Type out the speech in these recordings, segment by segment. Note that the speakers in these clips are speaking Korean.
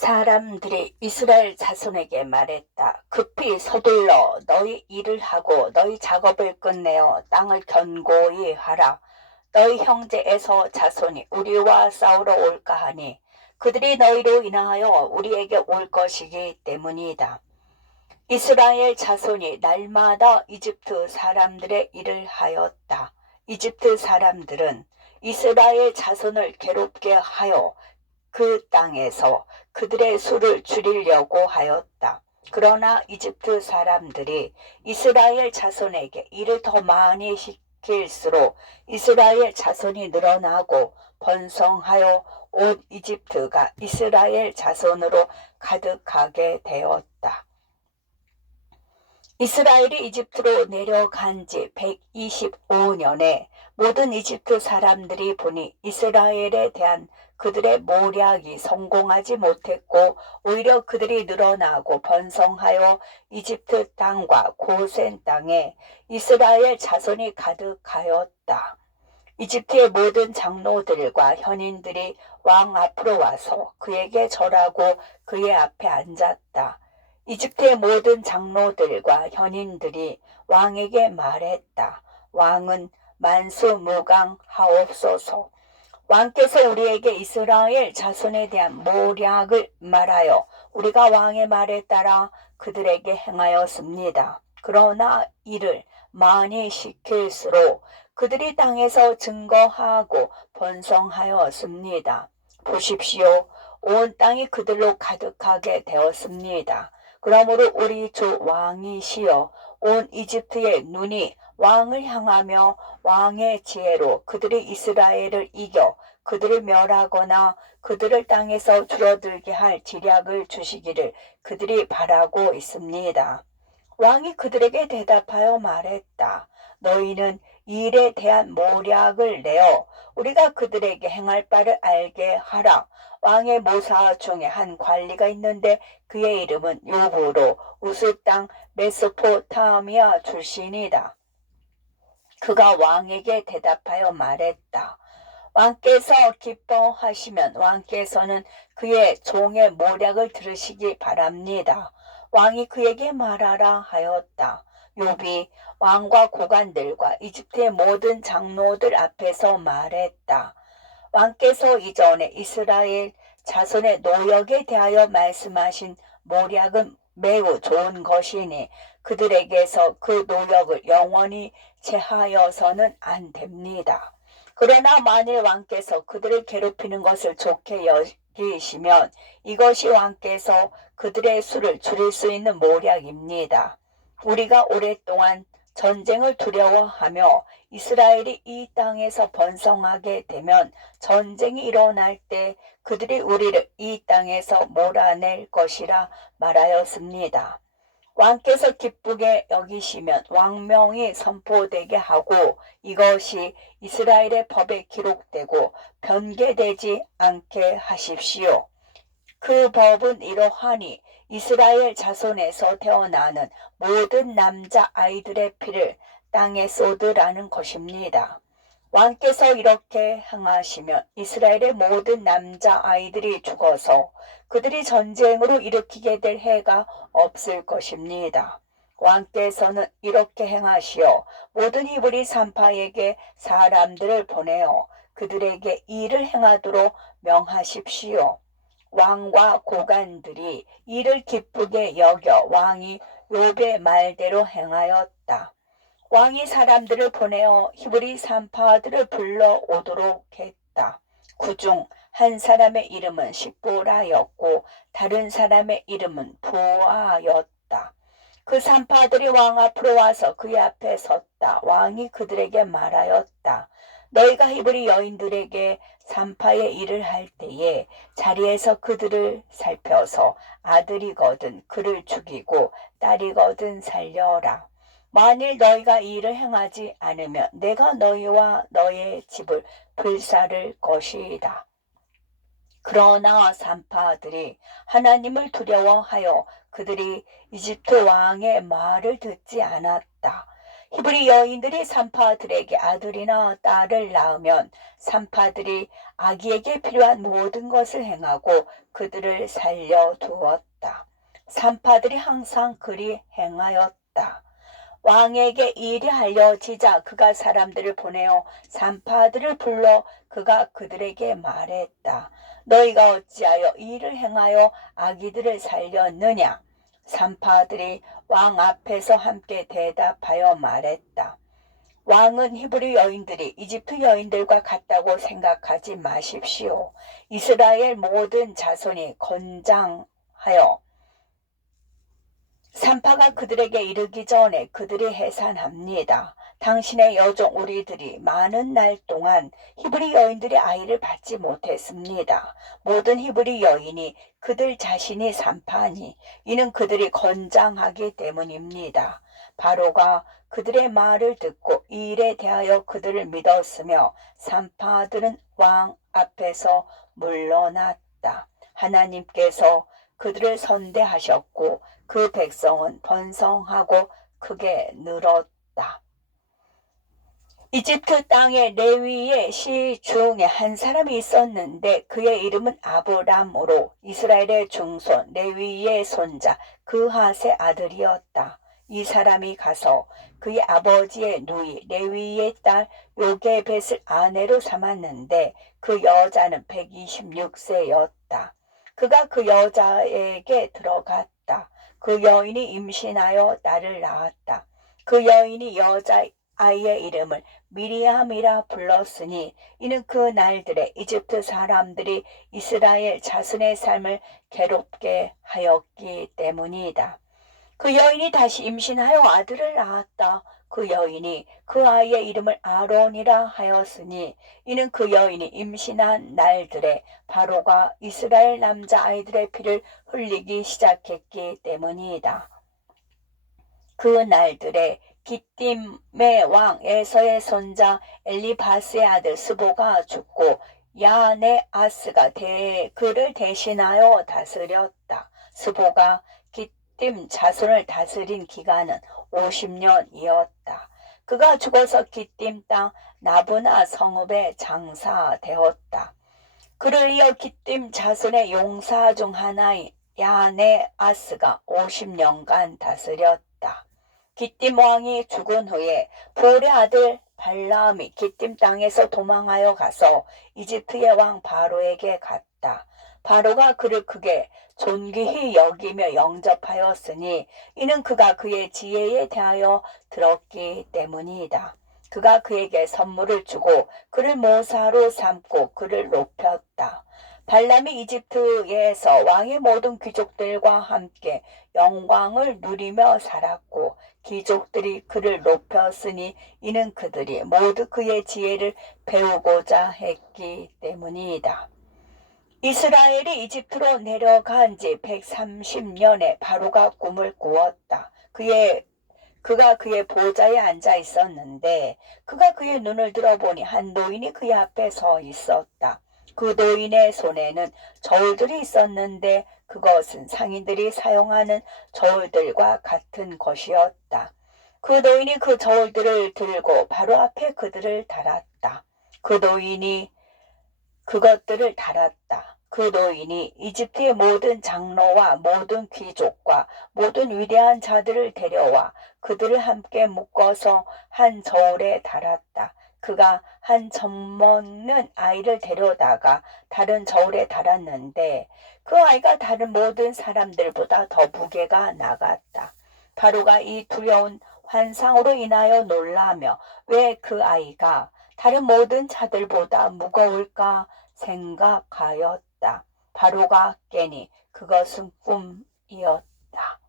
사람들이 이스라엘 자손에게 말했다. 급히 서둘러 너희 일을 하고 너희 작업을 끝내어 땅을 견고히 하라. 너희 형제 에서 자손이 우리와 싸우러 올까 하니 그들이 너희로 인하여 우리에게 올 것이기 때문이다. 이스라엘 자손이 날마다 이집트 사람들의 일을 하였다. 이집트 사람들은 이스라엘 자손을 괴롭게 하여 그 땅에서 그들의 수를 줄이려고 하였다. 그러나 이집트 사람들이 이스라엘 자손에게 일을 더 많이 시킬수록 이스라엘 자손이 늘어나고 번성하여 온 이집트가 이스라엘 자손으로 가득하게 되었다. 이스라엘이 이집트로 내려간 지 125년에 모든 이집트 사람들이 보니 이스라엘에 대한 그들의 모략이 성공하지 못했고 오히려 그들이 늘어나고 번성하여 이집트 땅과 고센 땅에 이스라엘 자손이 가득하였다. 이집트의 모든 장로들과 현인들이 왕 앞으로 와서 그에게 절하고 그의 앞에 앉았다. 이집트의 모든 장로들과 현인들이 왕에게 말했다. 왕은 만수무강하옵소서. 왕께서 우리에게 이스라엘 자손에 대한 모략을 말하여 우리가 왕의 말에 따라 그들에게 행하였습니다. 그러나 이를 많이 시킬수록 그들이 땅에서 증거하고 번성하였습니다. 보십시오. 온 땅이 그들로 가득하게 되었습니다. 그러므로 우리 주 왕이시여 온 이집트의 눈이 왕을 향하며 왕의 지혜로 그들이 이스라엘을 이겨 그들을 멸하거나 그들을 땅에서 줄어들게 할 지략을 주시기를 그들이 바라고 있습니다. 왕이 그들에게 대답하여 말했다. 너희는 이 일에 대한 모략을 내어 우리가 그들에게 행할 바를 알게 하라. 왕의 모사 중에 한 관리가 있는데 그의 이름은 요브로 우스 땅 메소포타미아 출신이다. 그가 왕에게 대답하여 말했다. 왕께서 기뻐하시면 왕께서는 그의 종의 모략을 들으시기 바랍니다. 왕이 그에게 말하라 하였다. 욥이 왕과 고관들과 이집트의 모든 장로들 앞에서 말했다. 왕께서 이전에 이스라엘 자손의 노역에 대하여 말씀하신 모략은 매우 좋은 것이니 그들에게서 그 노역을 영원히 제하여서는 안 됩니다. 그러나 만일 왕께서 그들을 괴롭히는 것을 좋게 여기시면 이것이 왕께서 그들의 수를 줄일 수 있는 모략입니다. 우리가 오랫동안 전쟁을 두려워하며 이스라엘이 이 땅에서 번성하게 되면 전쟁이 일어날 때 그들이 우리를 이 땅에서 몰아낼 것이라 말하였습니다. 왕께서 기쁘게 여기시면 왕명이 선포되게 하고 이것이 이스라엘의 법에 기록되고 변개되지 않게 하십시오. 그 법은 이러하니 이스라엘 자손에서 태어나는 모든 남자 아이들의 피를 땅에 쏟으라는 것입니다. 왕께서 이렇게 행하시면 이스라엘의 모든 남자 아이들이 죽어서 그들이 전쟁으로 일으키게 될 해가 없을 것입니다. 왕께서는 이렇게 행하시어 모든 히브리 산파에게 사람들을 보내어 그들에게 일을 행하도록 명하십시오. 왕과 고관들이 이를 기쁘게 여겨 왕이 욥의 말대로 행하였다. 왕이 사람들을 보내어 히브리 산파들을 불러오도록 했다. 그중 한 사람의 이름은 십보라였고 다른 사람의 이름은 부아였다. 그 산파들이 왕 앞으로 와서 그의 앞에 섰다. 왕이 그들에게 말하였다. 너희가 히브리 여인들에게 산파의 일을 할 때에 자리에서 그들을 살펴서 아들이거든 그를 죽이고 딸이거든 살려라. 만일 너희가 이 일을 행하지 않으면 내가 너희와 너의 집을 불사를 것이다. 그러나 산파들이 하나님을 두려워하여 그들이 이집트 왕의 말을 듣지 않았다. 히브리 여인들이 산파들에게 아들이나 딸을 낳으면 산파들이 아기에게 필요한 모든 것을 행하고 그들을 살려두었다. 산파들이 항상 그리 행하였다. 왕에게 일이 알려지자 그가 사람들을 보내어 산파들을 불러 그가 그들에게 말했다. 너희가 어찌하여 이 일을 행하여 아기들을 살렸느냐? 산파들이 왕 앞에서 함께 대답하여 말했다. 왕은 히브리 여인들이 이집트 여인들과 같다고 생각하지 마십시오. 이스라엘 모든 자손이 건장하여 산파가 그들에게 이르기 전에 그들이 해산합니다. 당신의 여종 우리들이 많은 날 동안 히브리 여인들의 아이를 받지 못했습니다. 모든 히브리 여인이 그들 자신이 산파니 이는 그들이 건장하기 때문입니다. 바로가 그들의 말을 듣고 이 일에 대하여 그들을 믿었으며 산파들은 왕 앞에서 물러났다. 하나님께서 그들을 선대하셨고 그 백성은 번성하고 크게 늘었다. 이집트 땅에 레위의 시 중에 한 사람이 있었는데 그의 이름은 아브람으로 이스라엘의 중손 레위의 손자 그핫의 아들이었다. 이 사람이 가서 그의 아버지의 누이 레위의 딸 요게벳을 아내로 삼았는데 그 여자는 126세였다. 그가 그 여자에게 들어갔다. 그 여인이 임신하여 딸을 낳았다. 그 여인이 여자 아이의 이름을 미리암이라 불렀으니 이는 그 날들에 이집트 사람들이 이스라엘 자손의 삶을 괴롭게 하였기 때문이다. 그 여인이 다시 임신하여 아들을 낳았다. 그 여인이 그 아이의 이름을 아론이라 하였으니 이는 그 여인이 임신한 날들에 바로가 이스라엘 남자 아이들의 피를 흘리기 시작했기 때문이다. 그 날들에 기띔의 왕 에서의 손자 엘리바스의 아들 스보가 죽고 야네아스가 그를 대신하여 다스렸다. 스보가 기띔 자손을 다스린 기간은 50년이었다. 그가 죽어서 기띔 땅 나부나 성읍에 장사되었다. 그를 이어 기띔 자손의 용사 중 하나인 야네아스가 50년간 다스렸다. 기띔 왕이 죽은 후에 부올의 아들 발라함이 기띔 땅에서 도망하여 가서 이집트의 왕 바로에게 갔다. 바로가 그를 크게 존귀히 여기며 영접하였으니 이는 그가 그의 지혜에 대하여 들었기 때문이다. 그가 그에게 선물을 주고 그를 모사로 삼고 그를 높였다. 발람이 이집트에서 왕의 모든 귀족들과 함께 영광을 누리며 살았고 귀족들이 그를 높였으니 이는 그들이 모두 그의 지혜를 배우고자 했기 때문이다. 이스라엘이 이집트로 내려간 지 130년에 바로가 꿈을 꾸었다. 그가 그의 보좌에 앉아 있었는데 그가 그의 눈을 들어보니 한 노인이 그의 앞에 서 있었다. 그 노인의 손에는 저울들이 있었는데 그것은 상인들이 사용하는 저울들과 같은 것이었다. 그 노인이 그 저울들을 들고 바로 앞에 그들을 달았다. 그 노인이 그것들을 달았다. 그 노인이 이집트의 모든 장로와 모든 귀족과 모든 위대한 자들을 데려와 그들을 함께 묶어서 한 저울에 달았다. 그가 한 젖먹는 아이를 데려다가 다른 저울에 달았는데 그 아이가 다른 모든 사람들보다 더 무게가 나갔다. 바로가 이 두려운 환상으로 인하여 놀라며 왜 그 아이가 다른 모든 자들보다 무거울까 생각하였다. 바로가 깨니 그것은 꿈이었다.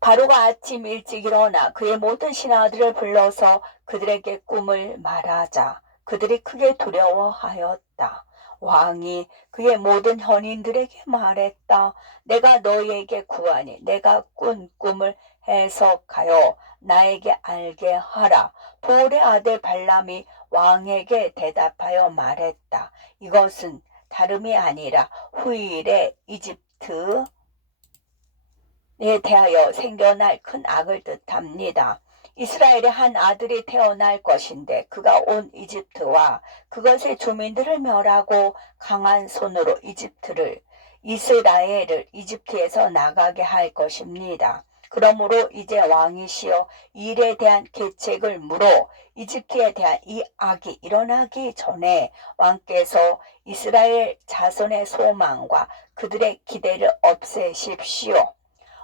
바로가 아침 일찍 일어나 그의 모든 신하들을 불러서 그들에게 꿈을 말하자 그들이 크게 두려워하였다. 왕이 그의 모든 현인들에게 말했다. 내가 너희에게 구하니 내가 꾼 꿈을 해석하여 나에게 알게 하라. 부올의 아들 발람이 왕에게 대답하여 말했다. 이것은 다름이 아니라 후일에 이집트에 대하여 생겨날 큰 악을 뜻합니다. 이스라엘의 한 아들이 태어날 것인데 그가 온 이집트와 그것의 주민들을 멸하고 강한 손으로 이스라엘을 이집트에서 나가게 할 것입니다. 그러므로 이제 왕이시여 일에 대한 계책을 물어 이집트에 대한 이 악이 일어나기 전에 왕께서 이스라엘 자손의 소망과 그들의 기대를 없애십시오.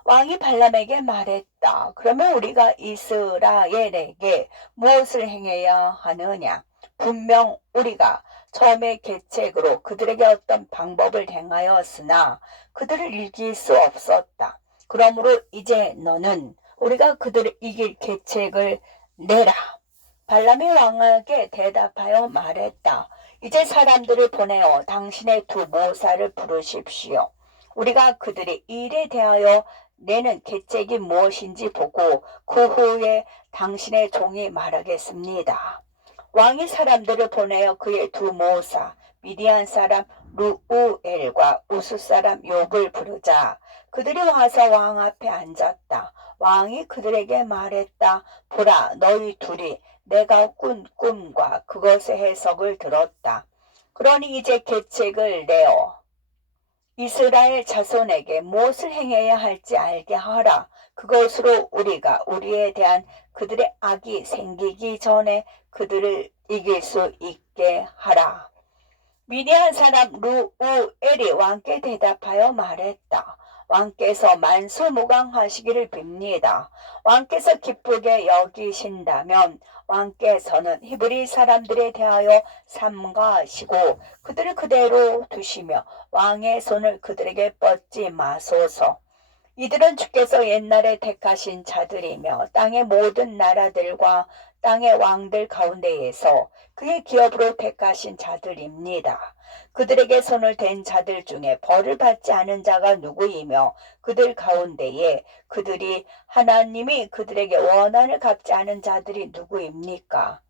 왕이 발람에게 말했다. 그러면 우리가 이스라엘에게 무엇을 행해야 하느냐? 분명 우리가 처음에 계책으로 그들에게 어떤 방법을 행하였으나 그들을 이길 수 없었다. 그러므로 이제 너는 우리가 그들을 이길 계책을 내라. 발람이 왕에게 대답하여 말했다. 이제 사람들을 보내어 당신의 두 모사를 부르십시오. 우리가 그들의 일에 대하여 내는 계책이 무엇인지 보고 그 후에 당신의 종이 말하겠습니다. 왕이 사람들을 보내어 그의 두 모사 미디안 사람 루우엘과 우스 사람 욥을 부르자 그들이 와서 왕 앞에 앉았다. 왕이 그들에게 말했다. 보라, 너희 둘이 내가 꾼 꿈과 그것의 해석을 들었다. 그러니 이제 계책을 내어 이스라엘 자손에게 무엇을 행해야 할지 알게 하라. 그것으로 우리가 우리에 대한 그들의 악이 생기기 전에 그들을 이길 수 있게 하라. 미디안 사람 루우엘이 왕께 대답하여 말했다. 왕께서 만수무강하시기를 빕니다. 왕께서 기쁘게 여기신다면 왕께서는 히브리 사람들에 대하여 삼가하시고 그들을 그대로 두시며 왕의 손을 그들에게 뻗지 마소서. 이들은 주께서 옛날에 택하신 자들이며 땅의 모든 나라들과 땅의 왕들 가운데에서 그의 기업으로 택하신 자들입니다. 그들에게 손을 댄 자들 중에 벌을 받지 않은 자가 누구이며 그들 가운데에 그들이 하나님이 그들에게 원한을 갚지 않은 자들이 누구입니까?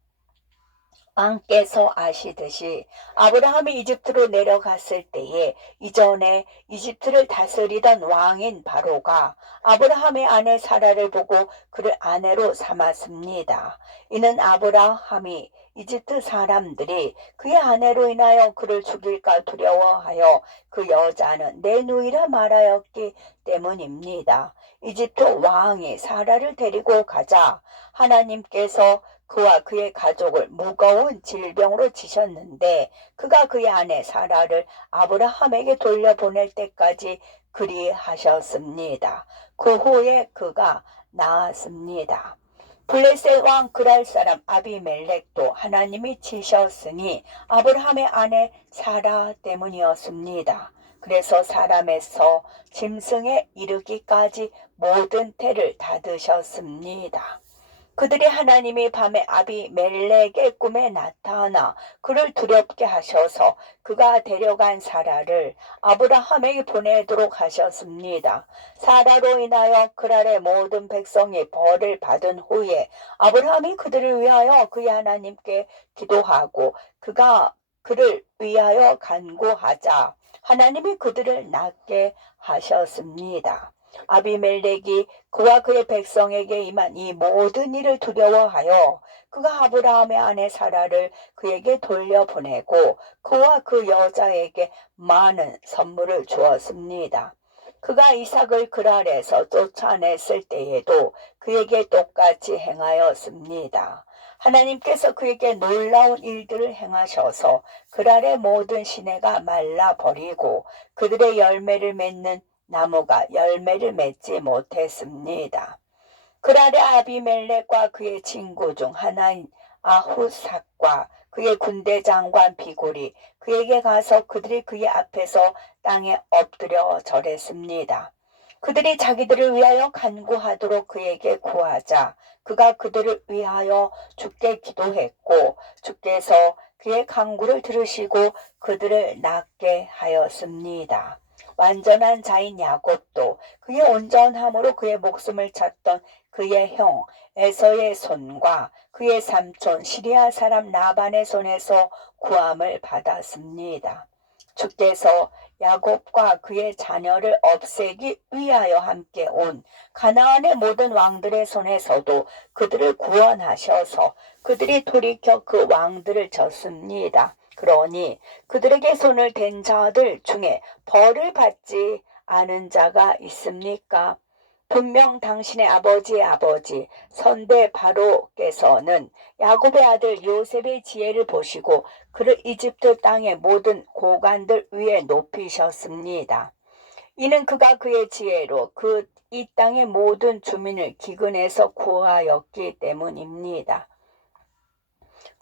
왕께서 아시듯이 아브라함이 이집트로 내려갔을 때에 이전에 이집트를 다스리던 왕인 바로가 아브라함의 아내 사라를 보고 그를 아내로 삼았습니다. 이는 아브라함이 이집트 사람들이 그의 아내로 인하여 그를 죽일까 두려워하여 그 여자는 내 누이라 말하였기 때문입니다. 이집트 왕이 사라를 데리고 가자 하나님께서 그와 그의 가족을 무거운 질병으로 치셨는데 그가 그의 아내 사라를 아브라함에게 돌려보낼 때까지 그리하셨습니다. 그 후에 그가 나았습니다. 블레셋 왕 그랄 사람 아비멜렉도 하나님이 치셨으니 아브라함의 아내 사라 때문이었습니다. 그래서 사람에서 짐승에 이르기까지 모든 태를 닫으셨습니다. 그들이 하나님이 밤에 아비멜렉의 꿈에 나타나 그를 두렵게 하셔서 그가 데려간 사라를 아브라함에게 보내도록 하셨습니다. 사라로 인하여 그랄의 모든 백성이 벌을 받은 후에 아브라함이 그들을 위하여 그의 하나님께 기도하고 그가 그를 위하여 간구하자 하나님이 그들을 낫게 하셨습니다. 아비멜렉이 그와 그의 백성에게 임한 이 모든 일을 두려워하여 그가 아브라함의 아내 사라를 그에게 돌려보내고 그와 그 여자에게 많은 선물을 주었습니다. 그가 이삭을 그랄에서 쫓아냈을 때에도 그에게 똑같이 행하였습니다. 하나님께서 그에게 놀라운 일들을 행하셔서 그랄의 모든 시내가 말라버리고 그들의 열매를 맺는 나무가 열매를 맺지 못했습니다. 그랄의 아비멜렉과 그의 친구 중 하나인 아후삭과 그의 군대 장관 비골이 그에게 가서 그들이 그의 앞에서 땅에 엎드려 절했습니다. 그들이 자기들을 위하여 간구하도록 그에게 구하자 그가 그들을 위하여 주께 기도했고 주께서 그의 간구를 들으시고 그들을 낫게 하였습니다. 완전한 자인 야곱도 그의 온전함으로 그의 목숨을 찾던 그의 형 에서의 손과 그의 삼촌 시리아 사람 나반의 손에서 구함을 받았습니다. 주께서 야곱과 그의 자녀를 없애기 위하여 함께 온 가나안의 모든 왕들의 손에서도 그들을 구원하셔서 그들이 돌이켜 그 왕들을 졌습니다. 그러니 그들에게 손을 댄 자들 중에 벌을 받지 않은 자가 있습니까? 분명 당신의 아버지의 아버지 선대 바로께서는 야곱의 아들 요셉의 지혜를 보시고 그를 이집트 땅의 모든 고관들 위에 높이셨습니다. 이는 그가 그의 지혜로 이 땅의 모든 주민을 기근에서 구하였기 때문입니다.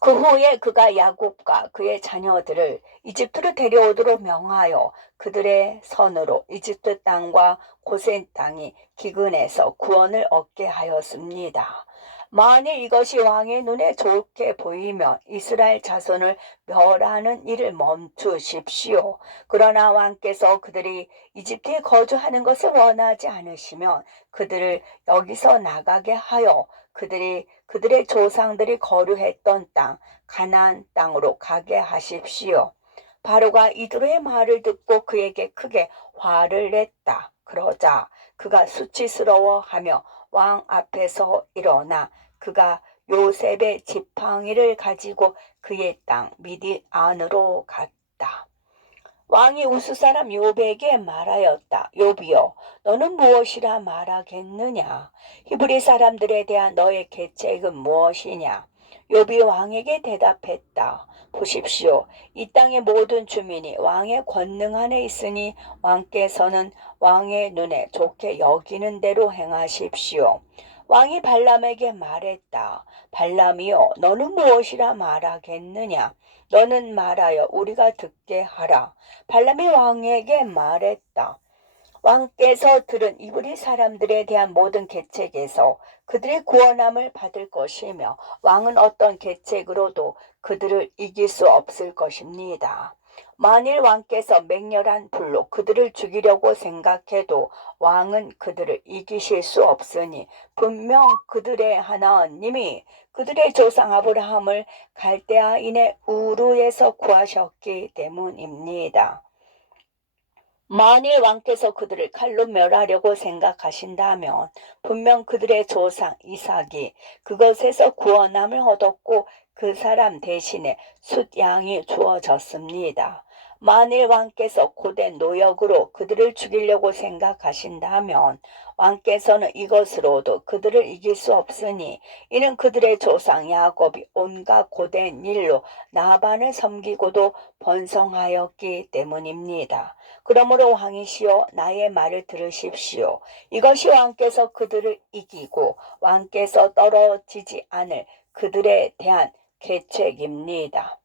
그 후에 그가 야곱과 그의 자녀들을 이집트로 데려오도록 명하여 그들의 선으로 이집트 땅과 고센 땅이 기근에서 구원을 얻게 하였습니다. 만일 이것이 왕의 눈에 좋게 보이면 이스라엘 자손을 멸하는 일을 멈추십시오. 그러나 왕께서 그들이 이집트에 거주하는 것을 원하지 않으시면 그들을 여기서 나가게 하여 그들의 조상들이 거류했던 땅 가나안 땅으로 가게 하십시오. 바로가 이드로의 말을 듣고 그에게 크게 화를 냈다. 그러자 그가 수치스러워하며 왕 앞에서 일어나 그가 요셉의 지팡이를 가지고 그의 땅 미디 안으로 갔다. 왕이 우스 사람 욥에게 말하였다. 욥이여, 너는 무엇이라 말하겠느냐? 히브리 사람들에 대한 너의 계책은 무엇이냐? 욥이 왕에게 대답했다. 보십시오. 이 땅의 모든 주민이 왕의 권능 안에 있으니 왕께서는 왕의 눈에 좋게 여기는 대로 행하십시오. 왕이 발람에게 말했다. 발람이여, 너는 무엇이라 말하겠느냐? 너는 말하여 우리가 듣게 하라. 발람이 왕에게 말했다. 왕께서 들은 이브리 사람들에 대한 모든 계책에서 그들의 구원함을 받을 것이며 왕은 어떤 계책으로도 그들을 이길 수 없을 것입니다. 만일 왕께서 맹렬한 불로 그들을 죽이려고 생각해도 왕은 그들을 이기실 수 없으니 분명 그들의 하나님이 그들의 조상 아브라함을 갈대아인의 우르에서 구하셨기 때문입니다. 만일 왕께서 그들을 칼로 멸하려고 생각하신다면 분명 그들의 조상 이삭이 그것에서 구원함을 얻었고 그 사람 대신에 숫양이 주어졌습니다. 만일 왕께서 고된 노역으로 그들을 죽이려고 생각하신다면 왕께서는 이것으로도 그들을 이길 수 없으니 이는 그들의 조상 야곱이 온갖 고된 일로 라반을 섬기고도 번성하였기 때문입니다. 그러므로 왕이시여 나의 말을 들으십시오. 이것이 왕께서 그들을 이기고 왕께서 떨어지지 않을 그들에 대한 계책입니다.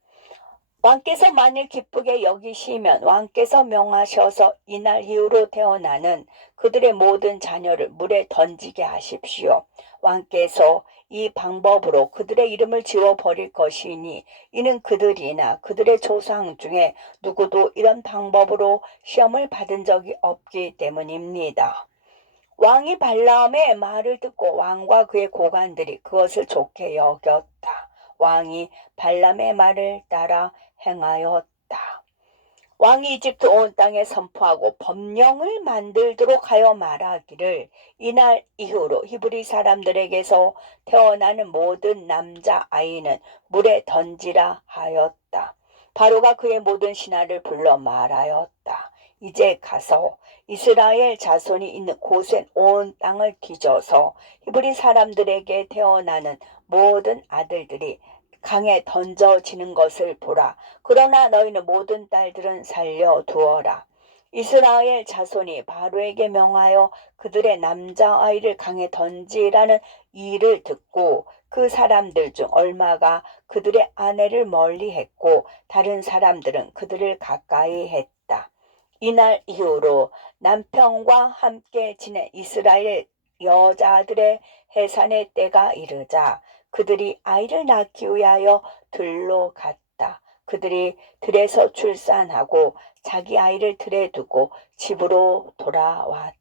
왕께서 만일 기쁘게 여기시면 왕께서 명하셔서 이날 이후로 태어나는 그들의 모든 자녀를 물에 던지게 하십시오. 왕께서 이 방법으로 그들의 이름을 지워버릴 것이니 이는 그들이나 그들의 조상 중에 누구도 이런 방법으로 시험을 받은 적이 없기 때문입니다. 왕이 발람의 말을 듣고 왕과 그의 고관들이 그것을 좋게 여겼다. 왕이 발람의 말을 따라 행하였다. 왕이 이집트 온 땅에 선포하고 법령을 만들도록 하여 말하기를 이날 이후로 히브리 사람들에게서 태어나는 모든 남자 아이는 물에 던지라 하였다. 바로가 그의 모든 신하를 불러 말하였다. 이제 가서 이스라엘 자손이 있는 곳엔 온 땅을 뒤져서 히브리 사람들에게 태어나는 모든 아들들이 강에 던져지는 것을 보라. 그러나 너희는 모든 딸들은 살려두어라. 이스라엘 자손이 바로에게 명하여 그들의 남자아이를 강에 던지라는 일을 듣고 그 사람들 중 얼마가 그들의 아내를 멀리했고 다른 사람들은 그들을 가까이 했다. 이날 이후로 남편과 함께 지낸 이스라엘 여자들의 해산의 때가 이르자 그들이 아이를 낳기 위하여 들로 갔다. 그들이 들에서 출산하고 자기 아이를 들에 두고 집으로 돌아왔다.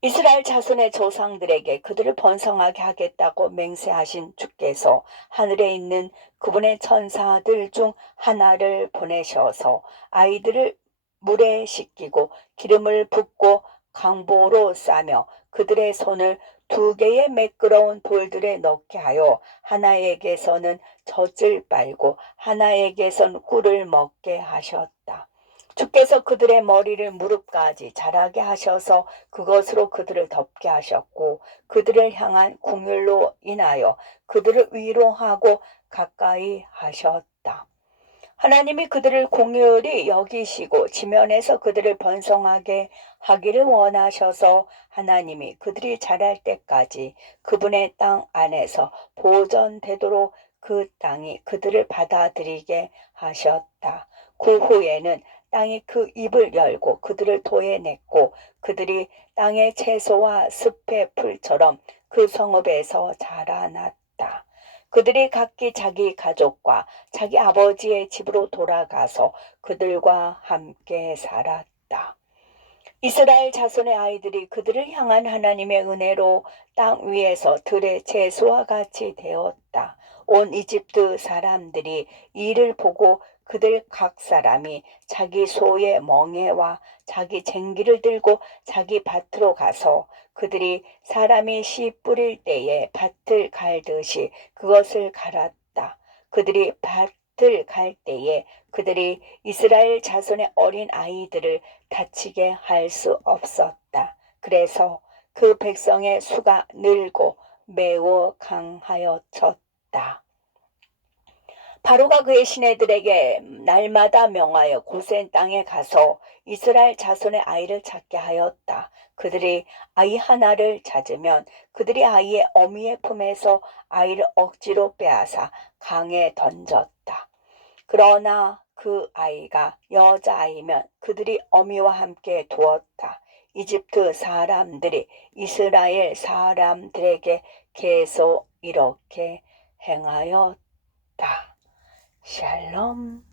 이스라엘 자손의 조상들에게 그들을 번성하게 하겠다고 맹세하신 주께서 하늘에 있는 그분의 천사들 중 하나를 보내셔서 아이들을 물에 씻기고 기름을 붓고 강보로 싸며 그들의 손을 두 개의 매끄러운 돌들에 넣게 하여 하나에게서는 젖을 빨고 하나에게선 꿀을 먹게 하셨다. 주께서 그들의 머리를 무릎까지 자라게 하셔서 그것으로 그들을 덮게 하셨고 그들을 향한 긍휼로 인하여 그들을 위로하고 가까이 하셨다. 하나님이 그들을 긍휼히 여기시고 지면에서 그들을 번성하게 하기를 원하셔서 하나님이 그들이 자랄 때까지 그분의 땅 안에서 보존되도록 그 땅이 그들을 받아들이게 하셨다. 그 후에는 땅이 그 입을 열고 그들을 토해냈고 그들이 땅의 채소와 숲의 풀처럼 그 성읍에서 자라났다. 그들이 각기 자기 가족과 자기 아버지의 집으로 돌아가서 그들과 함께 살았다. 이스라엘 자손의 아이들이 그들을 향한 하나님의 은혜로 땅 위에서 들의 채소와 같이 되었다. 온 이집트 사람들이 이를 보고 그들 각 사람이 자기 소의 멍에와 자기 쟁기를 들고 자기 밭으로 가서 그들이 사람이 씨 뿌릴 때에 밭을 갈듯이 그것을 갈았다. 그들이 밭을 갈 때에 그들이 이스라엘 자손의 어린 아이들을 다치게 할 수 없었다. 그래서 그 백성의 수가 늘고 매우 강하여졌다. 바로가 그의 시내들에게 날마다 명하여 고센 땅에 가서 이스라엘 자손의 아이를 찾게 하였다. 그들이 아이 하나를 찾으면 그들이 아이의 어미의 품에서 아이를 억지로 빼앗아 강에 던졌다. 그러나 그 아이가 여자아이면 그들이 어미와 함께 두었다. 이집트 사람들이 이스라엘 사람들에게 계속 이렇게 행하였다. 샬롬.